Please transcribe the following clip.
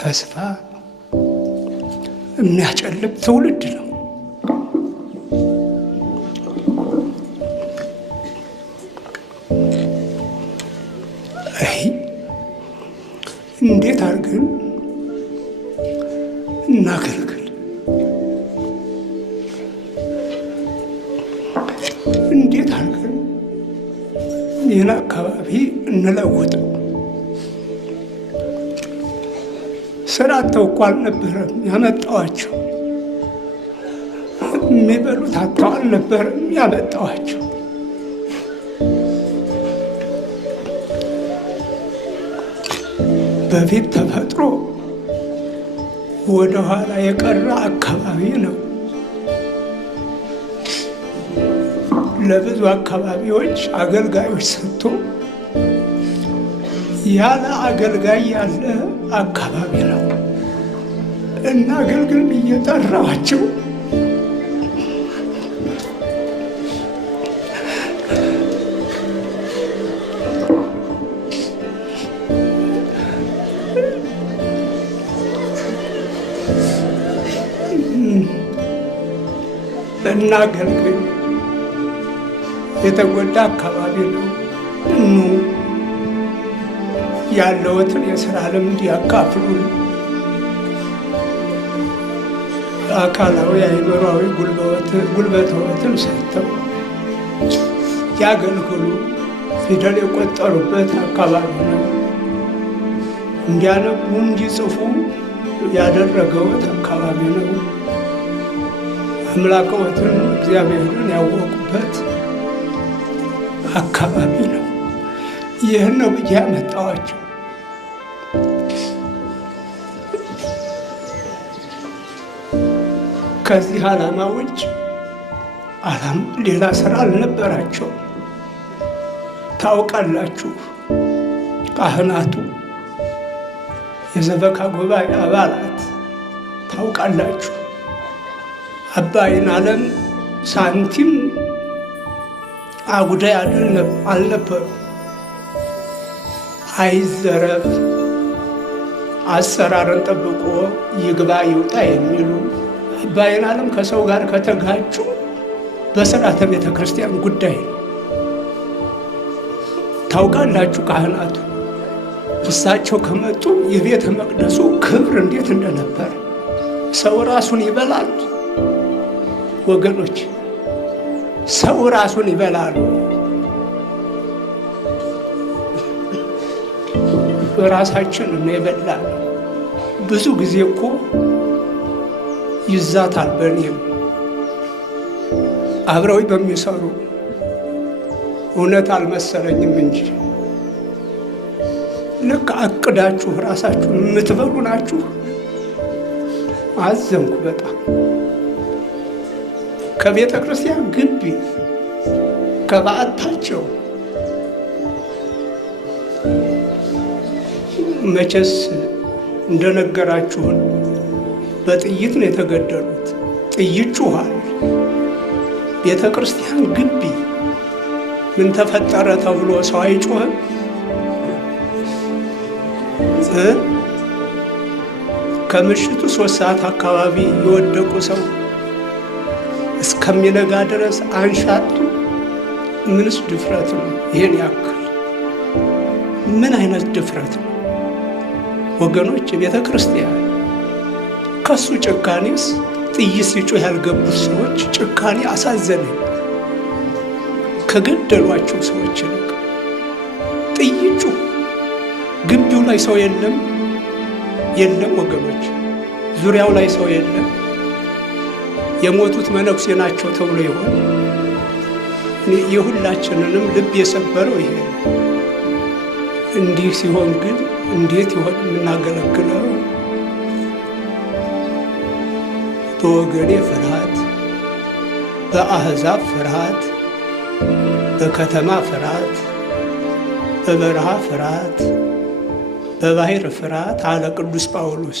ተስፋ የሚያጨልም ትውልድ ነው። እንዴት አድርገን እናገልግል? እንዴት አድርገን ይህን አካባቢ እንለውጠው? ስራ አጥተው እኮ አልነበረም ያመጣዋቸው። የሚበሉት አጥተው አልነበረም ያመጣዋቸው። በፊት ተፈጥሮ ወደ ኋላ የቀረ አካባቢ ነው። ለብዙ አካባቢዎች አገልጋዮች ሰጥቶ ያለ አገልጋይ ያለ አካባቢ ነው እና አገልግል ብዬ ጠራኋቸው። እናገልግል። የተጎዳ አካባቢ ነው። ያለውትን የሥራ ልምድ ያካፍሉን። አካላዊ አእምሯዊ ጉልበትዎትን ሰጥተው ያገልግሉ። ፊደል የቆጠሩበት አካባቢ ነው። እንዲያነቡ እንዲጽፉ ያደረገውት አካባቢ ነው። አምላክዎትን እግዚአብሔርን ያወቁበት አካባቢ ነው። ይህን ነው ብዬ ያመጣኋቸው። ከዚህ ዓላማ ውጭ ሌላ ስራ አልነበራቸው። ታውቃላችሁ፣ ካህናቱ፣ የሰበካ ጉባኤ አባላት ታውቃላችሁ። አባ ይናለም ሳንቲም አጉዳይ አልነበሩ። አይዘረፍ፣ አሰራርን ጠብቆ ይግባ ይውጣ የሚሉ አባ ይናለም ከሰው ጋር ከተጋጩ በሥርዓተ ቤተ ክርስቲያን ጉዳይ ነው። ታውቃላችሁ ካህናቱ። እሳቸው ከመጡ የቤተ መቅደሱ ክብር እንዴት እንደነበር። ሰው ራሱን ይበላል ወገኖች፣ ሰው ራሱን ይበላሉ። ራሳችን ነው የበላል። ብዙ ጊዜ እኮ ይዛታል። በእኔም አብረው በሚሰሩ እውነት አልመሰለኝም እንጂ ልክ አቅዳችሁ ራሳችሁን የምትበሉ ናችሁ። አዘንኩ በጣም። ከቤተ ክርስቲያን ግቢ ከበዓታቸው መቼስ እንደነገራችሁን በጥይት ነው የተገደሉት። ጥይት ጩኋል። ቤተ ክርስቲያን ግቢ ምን ተፈጠረ ተብሎ ሰው አይጮህም? ከምሽቱ 3 ሰዓት አካባቢ የወደቁ ሰው እስከሚነጋ ድረስ አንሻጡ። ምንስ ድፍረት ነው? ይሄን ያክል ምን አይነት ድፍረት ነው ወገኖች? የቤተ ክርስቲያን ከሱ ጭካኔስ ጥይት ሲጮህ ያልገቡት ሰዎች ጭካኔ አሳዘነኝ። ከገደሏቸው ሰዎች ይልቅ ጥይት ጩህ። ግቢው ላይ ሰው የለም ወገኖች፣ ዙሪያው ላይ ሰው የለም። የሞቱት መነኩሴ ናቸው ተብሎ ይሆን? የሁላችንንም ልብ የሰበረው ይሄ ነው። እንዲህ ሲሆን ግን እንዴት ይሆን የምናገለግለው? በወገኔ ፍርሃት፣ በአሕዛብ ፍርሃት፣ በከተማ ፍርሃት፣ በበረሃ ፍርሃት፣ በባህር ፍርሃት አለ ቅዱስ ጳውሎስ።